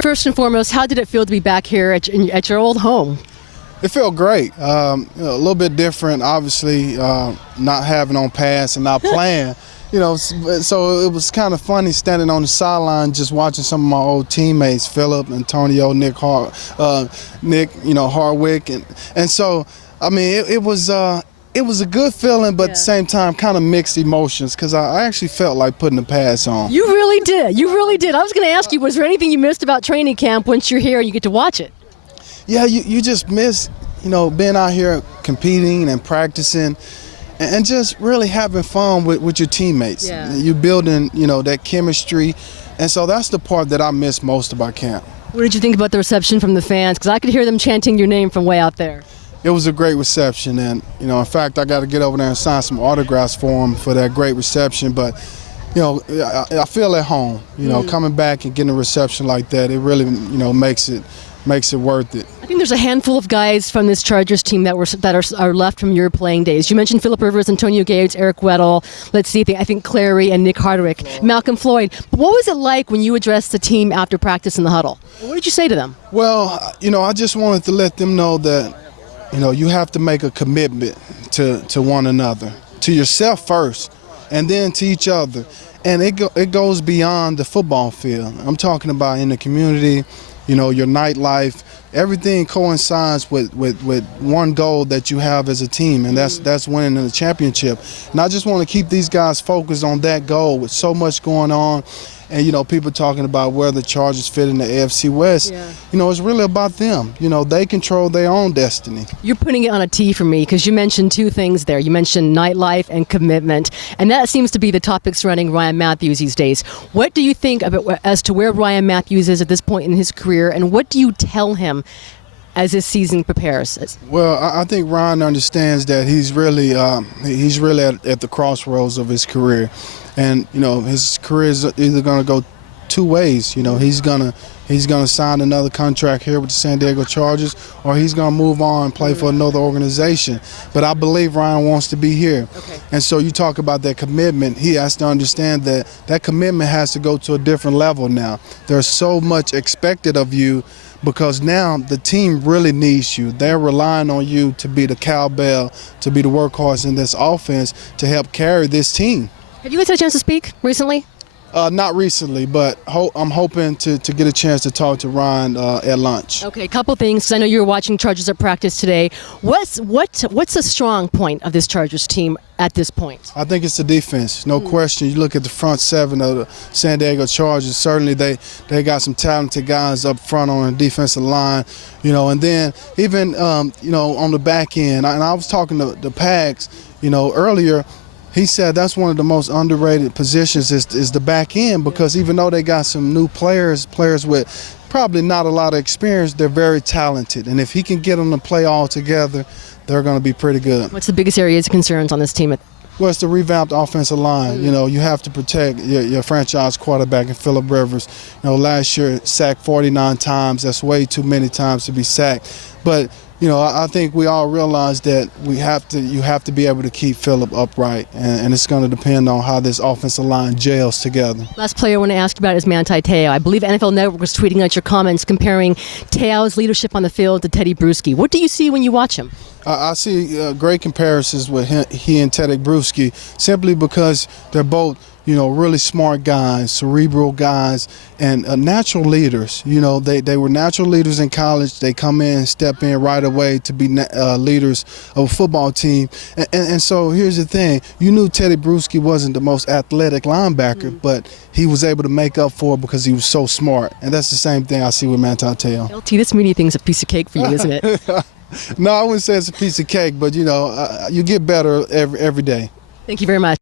First and foremost, how did it feel to be back here at your old home? It felt great. A little bit different, obviously, not having on pads and not playing. So it was kind of funny standing on the sideline just watching some of my old teammates, Philip, Antonio, Nick, Hardwick, and so I mean it was a good feeling, but at the same time kind of mixed emotions because I actually felt like putting the pads on. You really did. You really did. I was going to ask you, was there anything you missed about training camp once you're here and you get to watch it? Yeah, you just miss, being out here competing and practicing and just really having fun with your teammates. Yeah. You building, that chemistry. And so that's the part that I miss most about camp. What did you think about the reception from the fans? Because I could hear them chanting your name from way out there. It was a great reception. And, in fact, I got to get over there and sign some autographs for them for that great reception. But, I feel at home, coming back and getting a reception like that, it really, makes it worth it. I think there's a handful of guys from this Chargers team that are left from your playing days. You mentioned Philip Rivers, Antonio Gates, Eric Weddle. Let's see, I think Clary and Nick Hardwick, Malcolm Floyd. But what was it like when you addressed the team after practice in the huddle? What did you say to them? Well, I just wanted to let them know that, you have to make a commitment to one another, to yourself first, and then to each other. And it goes beyond the football field. I'm talking about in the community, your nightlife, everything coincides with one goal that you have as a team, and that's winning the championship. And I just want to keep these guys focused on that goal with so much going on. And, people talking about where the Chargers fit in the AFC West. Yeah. It's really about them. They control their own destiny. You're putting it on a T for me because you mentioned two things there. You mentioned nightlife and commitment, and that seems to be the topic surrounding Ryan Mathews these days. What do you think about as to where Ryan Mathews is at this point in his career, and what do you tell him as this season prepares? Well, I think Ryan understands that he's really at the crossroads of his career. And, his career is either going to go two ways. He's going to sign another contract here with the San Diego Chargers, or he's going to move on and play for another organization. But I believe Ryan wants to be here. Okay. And so you talk about that commitment. He has to understand that that commitment has to go to a different level now. There's so much expected of you because now the team really needs you. They're relying on you to be the cowbell, to be the workhorse in this offense to help carry this team. Have you guys had a chance to speak recently? Not recently, but I'm hoping to get a chance to talk to Ryan at lunch. Okay, a couple things, because I know you were watching Chargers at practice today. What's a strong point of this Chargers team at this point? I think it's the defense, no question. You look at the front seven of the San Diego Chargers, certainly they got some talented guys up front on the defensive line, and then even, on the back end. And I was talking to Pags, earlier. He said that's one of the most underrated positions is the back end because even though they got some new players with probably not a lot of experience, they're very talented. And if he can get them to play all together, they're going to be pretty good. What's the biggest areas of concerns on this team? Well, it's the revamped offensive line. You have to protect your franchise quarterback in Philip Rivers. Last year sacked 49 times. That's way too many times to be sacked. But I think we all realize that you have to be able to keep Philip upright, and it's going to depend on how this offensive line gels together. Last player I want to ask you about is Manti Te'o. I believe NFL Network was tweeting out your comments comparing Te'o's leadership on the field to Teddy Bruschi. What do you see when you watch him? I see great comparisons with he and Teddy Bruschi simply because they're both really smart guys, cerebral guys, and natural leaders. They were natural leaders in college. They come in and step in right away to be leaders of a football team. And so here's the thing. You knew Teddy Bruschi wasn't the most athletic linebacker, but he was able to make up for it because he was so smart. And that's the same thing I see with Manti Te'o. LT, this media thing's a piece of cake for you, isn't it? No, I wouldn't say it's a piece of cake, but, you get better every day. Thank you very much.